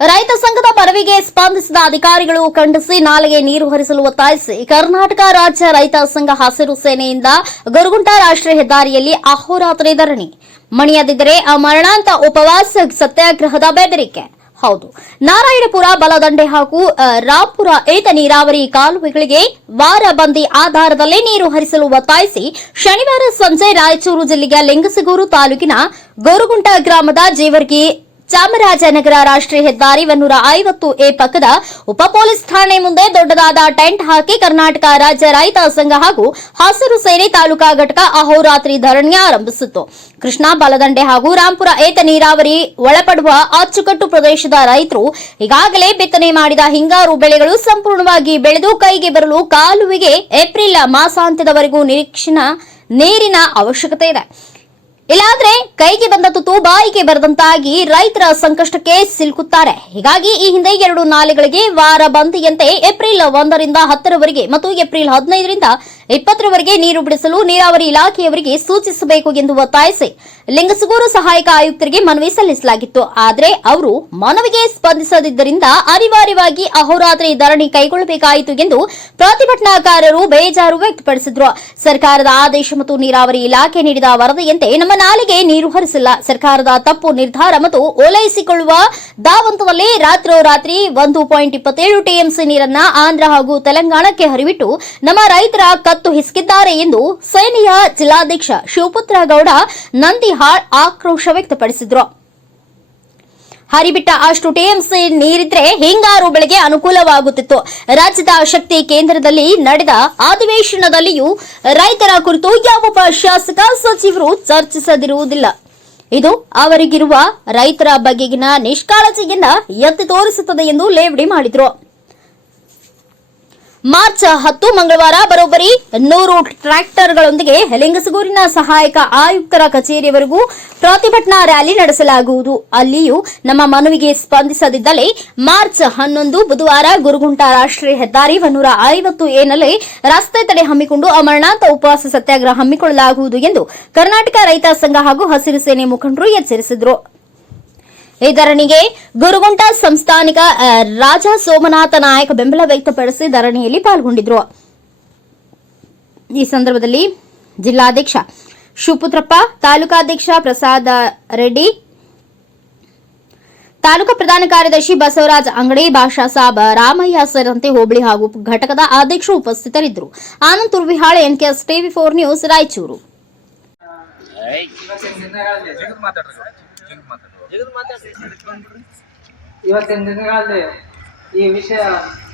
ರೈತ ಸಂಘದ ಮನವಿಗೆ ಸ್ಪಂದಿಸಿದ ಅಧಿಕಾರಿಗಳು ಖಂಡಿಸಿ ನಾಲೆಗೆ ನೀರು ಹರಿಸಲು ಒತ್ತಾಯಿಸಿ ಕರ್ನಾಟಕ ರಾಜ್ಯ ರೈತ ಸಂಘ ಹಸಿರು ಸೇನೆಯಿಂದ ಗುರುಗುಂಟ ರಾಷ್ಟ್ರೀಯ ಹೆದ್ದಾರಿಯಲ್ಲಿ ಅಹೋರಾತ್ರಿ ಧರಣಿ. ಮಣಿಯದಿದ್ದರೆ ಮರಣಾಂತ ಉಪವಾಸ ಸತ್ಯಾಗ್ರಹದ ಬೆದರಿಕೆ. ಹೌದು. ನಾರಾಯಣಪುರ, ಬಲದಂಡೆ ಹಾಗೂ ರಾಂಪುರ ಏತ ನೀರಾವರಿ ಕಾಲುವೆಗಳಿಗೆ ವಾರ ಬಂದಿ ಆಧಾರದಲ್ಲಿ ನೀರು ಹರಿಸಲು ಒತ್ತಾಯಿಸಿ ಶನಿವಾರ ಸಂಜೆ ರಾಯಚೂರು ಜಿಲ್ಲೆಯ ಲಿಂಗಸಗೂರು ತಾಲೂಕಿನ ಗೋರುಗುಂಟ ಗ್ರಾಮದ ಜೇವರ್ಗಿ ಚಾಮರಾಜನಗರ ರಾಷ್ಟ್ರೀಯ ಹೆದ್ದಾರಿ ಒನ್ನೂರ ಐವತ್ತು ಎ ಪಕ್ಕದ ಉಪ ಪೊಲೀಸ್ ಠಾಣೆ ಮುಂದೆ ದೊಡ್ಡದಾದ ಟೆಂಟ್ ಹಾಕಿ ಕರ್ನಾಟಕ ರಾಜ್ಯ ರೈತ ಸಂಘ ಹಾಗೂ ಹಸಿರು ಸೇನೆ ತಾಲೂಕಾ ಘಟಕ ಅಹೋರಾತ್ರಿ ಧರಣಿ ಆರಂಭಿಸಿತ್ತು. ಕೃಷ್ಣಾ ಬಲದಂಡೆ ಹಾಗೂ ರಾಂಪುರ ಏತ ನೀರಾವರಿ ಒಳಪಡುವ ಅಚ್ಚುಕಟ್ಟು ಪ್ರದೇಶದ ರೈತರು ಈಗಾಗಲೇ ಬಿತ್ತನೆ ಮಾಡಿದ ಹಿಂಗಾರು ಬೆಳೆಗಳು ಸಂಪೂರ್ಣವಾಗಿ ಬೆಳೆದು ಕೈಗೆ ಬರಲು ಕಾಲುವೆಗೆ ಏಪ್ರಿಲ್ ಮಾಸಾಂತ್ಯದವರೆಗೂ ನಿರೀಕ್ಷಣ ನೀರಿನ ಅವಶ್ಯಕತೆ ಇದೆ. ಇಲ್ಲಾಂದ್ರೆ ಕೈಗೆ ಬಂದ ತುತ್ತು ಬಾಯಿಗೆ ಬರದಂತಾಗಿ ರೈತರ ಸಂಕಷ್ಟಕ್ಕೆ ಸಿಲುಕುತ್ತಾರೆ. ಹೀಗಾಗಿ ಈ ಹಿಂದೆ ಎರಡು ನಾಲೆಗಳಿಗೆ ವಾರ ಬಂದಿಯಂತೆ ಏಪ್ರಿಲ್ ಒಂದರಿಂದ ಹತ್ತರವರೆಗೆ ಮತ್ತು ಏಪ್ರಿಲ್ ಹದಿನೈದರಿಂದ ಇಪ್ಪತ್ತರವರೆಗೆ ನೀರು ಬಿಡಿಸಲು ನೀರಾವರಿ ಇಲಾಖೆಯವರಿಗೆ ಸೂಚಿಸಬೇಕು ಎಂದು ಒತ್ತಾಯಿಸಿ ಲಿಂಗಸಗೂರು ಸಹಾಯಕ ಆಯುಕ್ತರಿಗೆ ಮನವಿ ಸಲ್ಲಿಸಲಾಗಿತ್ತು. ಆದರೆ ಅವರು ಮನವಿಗೆ ಸ್ಪಂದಿಸದಿದ್ದರಿಂದ ಅನಿವಾರ್ಯವಾಗಿ ಅಹೋರಾತ್ರಿ ಧರಣಿ ಕೈಗೊಳ್ಳಬೇಕಾಯಿತು ಎಂದು ಪ್ರತಿಭಟನಾಕಾರರು ಬೇಜಾರು ವ್ಯಕ್ತಪಡಿಸಿದ್ರು. ಸರ್ಕಾರದ ಆದೇಶ ಮತ್ತು ನೀರಾವರಿ ಇಲಾಖೆ ನೀಡಿದ ವರದಿಯಂತೆ ನಮ್ಮ ನಾಲೆಗೆ ನೀರು ಹರಿಸಿಲ್ಲ. ಸರ್ಕಾರದ ತಪ್ಪು ನಿರ್ಧಾರ ಮತ್ತು ಓಲೈಸಿಕೊಳ್ಳುವ ದಾವಂತದಲ್ಲಿ ರಾತ್ರೋರಾತ್ರಿ ಒಂದು ಪಾಯಿಂಟ್ ಇಪ್ಪತ್ತೇಳು ಟಿಎಂಸಿ ನೀರನ್ನ ಆಂಧ್ರ ಹಾಗೂ ತೆಲಂಗಾಣಕ್ಕೆ ಹರಿಬಿಟ್ಟು ನಮ್ಮ ರೈತರ ಕತ್ತು ಹಿಸುಕಿದ್ದಾರೆ ಎಂದು ಸೇನೆಯ ಜಿಲ್ಲಾಧ್ಯಕ್ಷ ಶಿವಪುತ್ರ ಗೌಡ ನಂದಿಹಾಳ್ ಆಕ್ರೋಶ ವ್ಯಕ್ತಪಡಿಸಿದ್ರು. ಹರಿಬಿಟ್ಟ ಅಷ್ಟು ಟಿಎಂಸಿ ನೀರಿದ್ರೆ ಹಿಂಗಾರು ಬೆಳೆಗೆ ಅನುಕೂಲವಾಗುತ್ತಿತ್ತು. ರಾಜ್ಯದ ಶಕ್ತಿ ಕೇಂದ್ರದಲ್ಲಿ ನಡೆದ ಅಧಿವೇಶನದಲ್ಲಿಯೂ ರೈತರ ಕುರಿತು ಯಾವೊಬ್ಬ ಶಾಸಕ ಸಚಿವರು ಚರ್ಚಿಸದಿರುವುದಿಲ್ಲ. ಇದು ಅವರಿಗಿರುವ ರೈತರ ಬಗೆಗಿನ ನಿಷ್ಕಾಳಜಿಯಿಂದ ಎತ್ತಿ ತೋರಿಸುತ್ತದೆ ಎಂದು ಲೇವಡಿ ಮಾಡಿದರು. ಮಾರ್ಚ್ ಹತ್ತು ಮಂಗಳವಾರ ಬರೋಬ್ಬರಿ ನೂರು ಟ್ರ್ಯಾಕ್ಟರ್ಗಳೊಂದಿಗೆ ಲಿಂಗಸಗೂರಿನ ಸಹಾಯಕ ಆಯುಕ್ತರ ಕಚೇರಿವರೆಗೂ ಪ್ರತಿಭಟನಾ ರ್ಯಾಲಿ ನಡೆಸಲಾಗುವುದು. ಅಲ್ಲಿಯೂ ನಮ್ಮ ಮನವಿಗೆ ಸ್ಪಂದಿಸದಿದ್ದಲ್ಲಿ ಮಾರ್ಚ್ ಹನ್ನೊಂದು ಬುಧವಾರ ಗುರುಗುಂಟ ರಾಷ್ಟ್ರೀಯ ಹೆದ್ದಾರಿ ಒನ್ನೂರ ಐವತ್ತು ಎನಲ್ಲಿ ರಸ್ತೆ ತಡೆ ಹಮ್ಮಿಕೊಂಡು ಅಮರನಾಥ ಉಪವಾಸ ಸತ್ಯಾಗ್ರಹ ಹಮ್ಮಿಕೊಳ್ಳಲಾಗುವುದು ಎಂದು ಕರ್ನಾಟಕ ರೈತ ಸಂಘ ಹಾಗೂ ಹಸಿರು ಸೇನೆ ಮುಖಂಡರು ಎಚ್ಚರಿಸಿದರು. ಧರಣಿಗೆ ಗುರುಗುಂಟ ಸಂಸ್ಥಾನಿಕ ರಾಜ ಸೋಮನಾಥ ನಾಯಕ ಬೆಂಬಲ ವ್ಯಕ್ತಪಡಿಸಿ ಧರಣಿಯಲ್ಲಿ ಪಾಲ್ಗೊಂಡಿದ್ರು. ಈ ಸಂದರ್ಭದಲ್ಲಿ ಜಿಲ್ಲಾಧ್ಯಕ್ಷ ಶಿವಪುತ್ರಪ್ಪ, ತಾಲೂಕಾಧ್ಯಕ್ಷ ಪ್ರಸಾದ ರೆಡ್ಡಿ, ತಾಲೂಕು ಪ್ರಧಾನ ಕಾರ್ಯದರ್ಶಿ ಬಸವರಾಜ್ ಅಂಗಡಿ, ಭಾಷಾ ಸಾಬ್ ರಾಮಯ್ಯ ಸೇರಿದಂತೆ ಹೋಬಳಿ ಹಾಗೂ ಘಟಕದ ಅಧ್ಯಕ್ಷರು ಉಪಸ್ಥಿತರಿದ್ದರು. Anand Turvihal, NKS TV four news, Raichur. ಇವತ್ತಿನ ದಿನಗಳಲ್ಲಿ ಈ ವಿಷಯ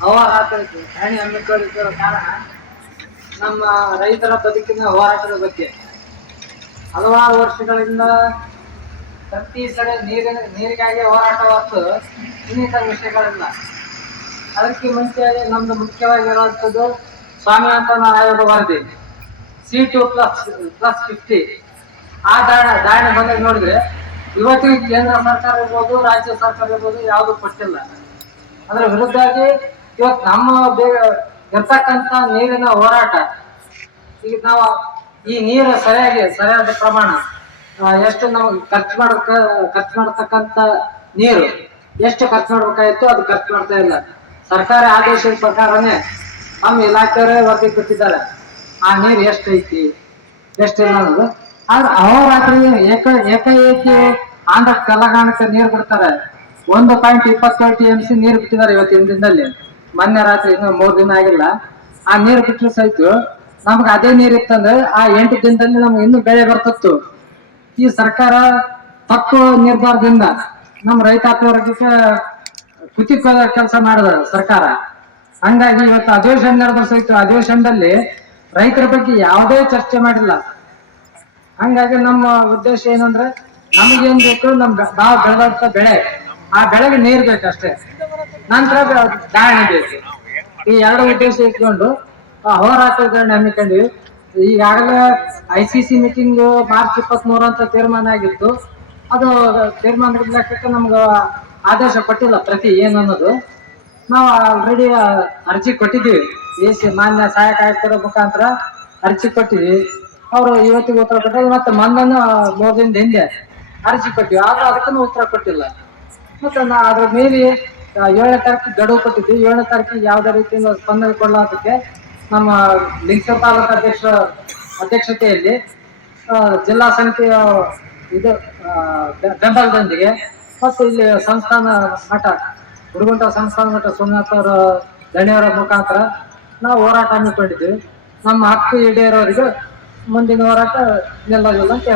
ಅವಾರಾತ್ರಿ ಹಣಿ ಹಮ್ಮಿಕೊಂಡಿರುವ ಕಾರಣ ನಮ್ಮ ರೈತರ ಬದುಕಿನ ಹೋರಾಟದ ಬಗ್ಗೆ ಹಲವಾರು ವರ್ಷಗಳಿಂದ ಪ್ರತಿ ಸಡೆ ನೀರಿನ, ನೀರಿಗಾಗಿ ಹೋರಾಟವಾಗ್ತು ಇನ್ನಿತರ ವಿಷಯಗಳಿಲ್ಲ ಅದಕ್ಕೆ ಮುಂಚೆ ನಮ್ದು ಮುಖ್ಯವಾಗಿರುವಂಥದ್ದು ಸ್ವಾಮಿನಾಥನ ಆಯೋಗ ವರದಿ. C two plus plus fifty ಆ ದಾಣ ದಾಣಿ ಬಂದಾಗ ನೋಡಿದ್ರೆ ಇವತ್ತಿಗೆ ಕೇಂದ್ರ ಸರ್ಕಾರ ಇರ್ಬೋದು, ರಾಜ್ಯ ಸರ್ಕಾರ ಇರ್ಬೋದು, ಯಾವುದು ಕೊಟ್ಟಿಲ್ಲ. ಅದರ ವಿರುದ್ಧವಾಗಿ ಇವತ್ತು ನಮ್ಮ ಬೇಗ ಇರ್ತಕ್ಕಂಥ ನೀರಿನ ಹೋರಾಟ. ಈಗ ನಾವು ಈ ನೀರು ಸರಿಯಾಗಿ, ಸರಿಯಾದ ಪ್ರಮಾಣ ಎಷ್ಟು ನಾವು ಖರ್ಚು ಮಾಡಕ, ಖರ್ಚು ಮಾಡತಕ್ಕಂತ ನೀರು, ಎಷ್ಟು ಖರ್ಚು ಮಾಡ್ಬೇಕಾಗಿತ್ತು ಅದು ಖರ್ಚು ಮಾಡ್ತಾ ಇಲ್ಲ. ಸರ್ಕಾರ ಆದೇಶದ ಪ್ರಕಾರನೇ ನಮ್ಮ ಇಲಾಖೆಯವರೇ ವರದಿ ಕೊಟ್ಟಿದ್ದಾರೆ. ಆ ನೀರು ಎಷ್ಟು ಐತಿ ಎಷ್ಟಿಲ್ಲ ಅನ್ನೋದು. ಆದ್ರೆ ಅಹೋರಾತ್ರಿ ಏಕ, ಏಕಾಏಕಿ ಆಂಧ್ರ ತೆಲಂಗಾಣಕ್ಕೆ ನೀರು ಬಿಡ್ತಾರೆ. ಒಂದು ಪಾಯಿಂಟ್ ಇಪ್ಪತ್ತೇಳು ಟಿ ಎಂ ಸಿ ನೀರು ಬಿಟ್ಟಿದ್ದಾರೆ ಇವತ್ತಿನ ದಿನದಲ್ಲಿ. ಮೊನ್ನೆ ರಾತ್ರಿ ಇನ್ನು ಮೂರು ದಿನ ಆಗಿಲ್ಲ. ಆ ನೀರು ಬಿಟ್ಟರು ಸಹಿತ ನಮ್ಗೆ ಅದೇ ನೀರು ಇತ್ತಂದ್ರೆ ಆ ಎಂಟು ದಿನದಲ್ಲಿ ನಮ್ಗೆ ಇನ್ನೂ ಬೆಳೆ ಬರ್ತಿತ್ತು. ಈ ಸರ್ಕಾರ ತಪ್ಪು ನಿರ್ಧಾರದಿಂದ ನಮ್ಮ ರೈತಾಪಿ ವರ್ಗಕ್ಕೆ ಕುತಿ ಕೆಲಸ ಮಾಡಿದ ಸರ್ಕಾರ. ಹಂಗಾಗಿ ಇವತ್ತು ಅಧಿವೇಶನ ನಡೆದ ಸಹಿತ ಅಧಿವೇಶನದಲ್ಲಿ ರೈತರ ಬಗ್ಗೆ ಯಾವುದೇ ಚರ್ಚೆ ಮಾಡಿಲ್ಲ. ಹಂಗಾಗಿ ನಮ್ಮ ಉದ್ದೇಶ ಏನಂದ್ರೆ ನಮಗೇನ್ ಬೇಕು ನಮ್ ನಾವು ಬೆಳೆದಂತ ಬೆಳೆ. ಆ ಬೆಳೆಗೆ ನೀರ್ ಬೇಕಷ್ಟೇ. ನಂತರ ಧಾರಣೆ ಬೇಕು. ಈ ಎರಡು ಉದ್ದೇಶ ಇಟ್ಕೊಂಡು ಹೋರಾಟಗಳನ್ನ ಹಮ್ಮಿಕೊಂಡಿವಿ. ಈಗಾಗಲೇ I C C meeting March ಇಪ್ಪತ್ತ್ ಮೂರು ಅಂತ ತೀರ್ಮಾನ ಆಗಿತ್ತು. ಅದು ತೀರ್ಮಾನ ಲೆಕ್ಕಕ್ಕೆ ನಮ್ಗೆ ಆದೇಶ ಕೊಟ್ಟಿಲ್ಲ ಪ್ರತಿ ಏನು ಅನ್ನೋದು. ನಾವು ಆಲ್ರೆಡಿ ಅರ್ಜಿ ಕೊಟ್ಟಿದ್ದೀವಿ. ಎ ಸಿ, ಮಾನ್ಯ ಸಹಾಯಕ ಆಯುಕ್ತರ ಮುಖಾಂತರ ಅರ್ಜಿ ಕೊಟ್ಟಿದ್ವಿ ಅವರು ಇವತ್ತಿಗೆ ಉತ್ತರ ಕೊಟ್ಟರೆ ಮತ್ತೆ ಮಂದನ ಮೂರು ದಿನದ ಹಿಂದೆ ಅರ್ಜಿ ಕೊಟ್ಟಿವಿ. ಆದ್ರೆ ಅದಕ್ಕೂ ಉತ್ತರ ಕೊಟ್ಟಿಲ್ಲ. ಮತ್ತೆ ನಾ ಅದ್ರ ಮೀರಿ ಏಳನೇ ತಾರೀಕು ಗಡುವು ಕೊಟ್ಟಿದ್ವಿ. ಏಳನೇ ತಾರೀಕಿಗೆ ಯಾವುದೇ ರೀತಿಯಿಂದ ಸ್ಪಂದನೆ ಕೊಡಲಾದಕ್ಕೆ ನಮ್ಮ ಲಿಂಗಸೂರು ತಾಲೂಕು ಅಧ್ಯಕ್ಷ, ಅಧ್ಯಕ್ಷತೆಯಲ್ಲಿ ಜಿಲ್ಲಾ ಸಮಿತಿಯ ಇದು ಬೆಂಬಲದೊಂದಿಗೆ ಮತ್ತು ಇಲ್ಲಿ ಸಂಸ್ಥಾನ ಮಠ, ಗುರುಗುಂಟ ಸಂಸ್ಥಾನ ಮಠ ಸೋಮನಾಥ್ ಅವರ ದಣಿಯವರ ಮುಖಾಂತರ ನಾವು ಹೋರಾಟ ಹಮ್ಮಿಕೊಂಡಿದ್ದೀವಿ. ನಮ್ಮ ಹಕ್ಕು ಈಡೇರೋರಿಗೆ ಮುಂದಿನ ಹೋರಾಟ ನಿಲ್ಲೋದಿಲ್ಲ ಅಂತ